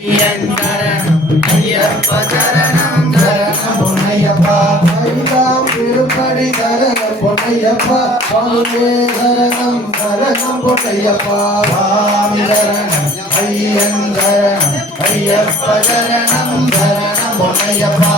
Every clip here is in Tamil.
ஐயப்ப சரணம் சரணம் பொன்னையப்பா ஐந்தாம் திருப்படி சரணம் பொன்னையப்பா சுவாமியே சரணம் சரணம் பொன்னையப்பா சுவாமி சரணம் ஐயன் சரணம் ஐயப்ப சரணம் சரணம் பொன்னையப்பா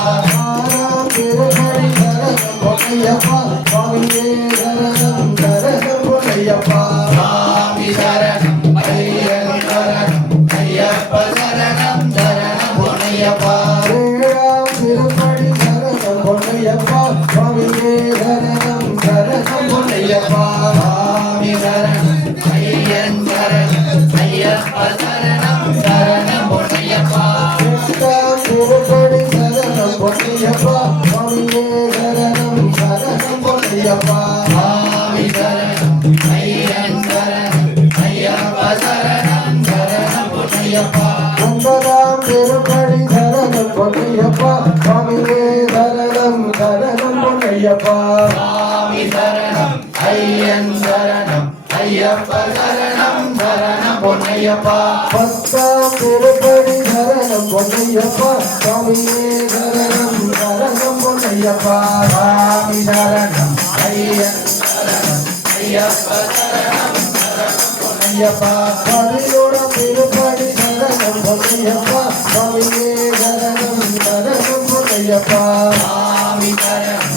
ஆறாம் திருப்படி சரணம் பொன்னையப்பா சுவாமியே சரணம் சரணம் பொன்னையப்பா சுவாமி சரணம் ஐயன் சரணம் ஐயப்ப சரணம் சரணம் பொன்னையப்பா ஏழாம் திருப்படி சரணம் பொன்னையப்பா சுவாமியே சரணம் சரணம் பொன்னையப்பா சுவாமி சரணம் ஐயன் சரணம் ஐயப்ப சரணம் சரணம் பொன்னையப்பா எட்டாம் திருப்படி சரணம் பொன்னையப்பா சுவாமியே சரணம் சரணம் பொன்னையப்பா சுவாமி சரணம் ஐயன் சரணம் ஐயப்ப சரணம் சரணம் பொன்னையப்பா ஒன்பதாம் திருப்படி சரணம் பொன்னையப்பா சுவாமியே சரணம் சரணம் பொன்னையப்பா சுவாமி சரணம் ஐயன் சரணம் ஐயப்ப சரணம் சரணம் பொன்னையப்பா பத்தாம் திருப்படி சரணம் பொன்னையப்பா சுவாமியே சரணம் சரணம் பொன்னையப்பா சுவாமி சரணம் ஐயன் சரணம் ஐயப்ப சரணம் சரணம் பொன்னையப்பா பதினோராம் திருப்படி சரணம் பொன்னையப்பா சுவாமியே சரணம் சரணம் பொன்னையப்பா சுவாமி சரணம்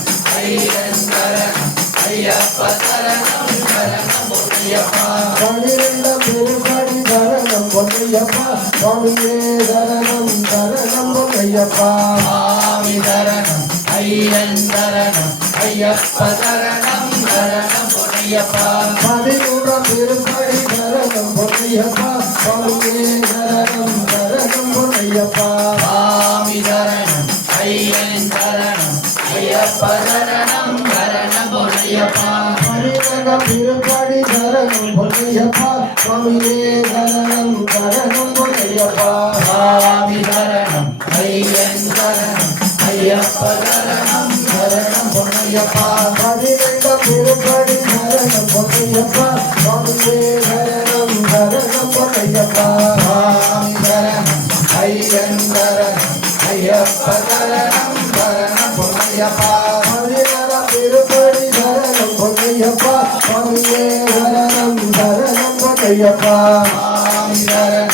ஐயன் சரணம் ஐயப்ப சரணம் சரணம் பொன்னையப்பா பன்னிரெண்டாம் திருப்படி சரணம் பொன்னையப்பா சுவாமியே சரணம் சரணம் பொன்னையப்பா சுவாமி சரணம் ஐயன் சரணம் ஐயப்ப சரணம் சரணம் பொன்னையப்பா பதிமூன்றாம் திருப்படி சரணம் பொன்னையப்பா சுவாமியே சரணம் சரணம் பொன்னையப்பா சுவாமி சரணம் ஐயன் சரணம் ஐயப்ப சரணம் சரணம் பொன்னையப்பா பன்னிரெண்டாம் திருப்படி சரணம் பொன்னையப்பா சுவாமியே சரணம் சரணம் பொன்னையப்பா சுவாமி சரணம் ஐயன் சரணம் ஐயப்ப சரணம் சரணம் பொன்னையப்பா பதினெட்டாம் திருப்படி சரணம் பொன்னையப்பா சுவாமியே சரணம் சரணம் பொன்னையப்பா சுவாமி சரணம் ஐயன் சரணம் ஐயப்ப சரணம் சரணம் பொன்னையப்பா பதினாறாம் திருப்படி சரணம் பொன்னையப்பா சுவாமியே சரணம் சரணம் பொன்னையப்பா சுவாமி சரணம்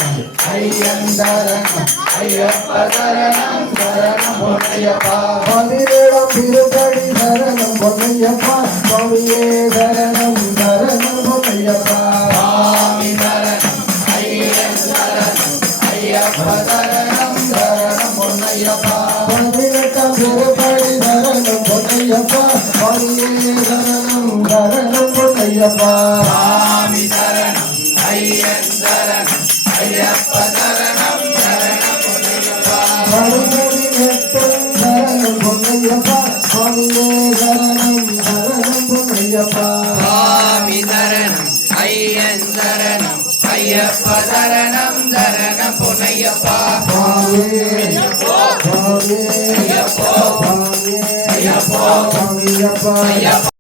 ஐயன் சரணம் ஐயப்ப சரணம் சரணம் பொன்னையப்பா பதினேழாம் திருப்படி சரணம் பொன்னையப்பா சுவாமியே சரணம் சரணம் பொன்னையப்பா சுவாமி சரணம் ஐயன் சரணம் ஐயப்ப சரணம் சரணம் பொன்னையப்பா பதினெட்டாம் திருப்படி சரணம் பொன்னையப்பா சுவாமியே சரணம் சரணம் பொன்னையப்பா சுவாமி சரணம் ஐயன் சரணம் ஐயப்ப சரணம் சரணம் பொன்னையப்பா பதினெட்டாம் சரணம் பொன்னையப்பா சுவாமியே சரணம் சரணம் பொன்னையப்பா சுவாமி சரணம் ஐயன் சரணம் ஐயப்ப சரணம் சரணம் பொன்னையப்பா சுவாமியே ஐயப்பா சுவாமியே ஐயப்பா சுவாமியே ஐயப்பா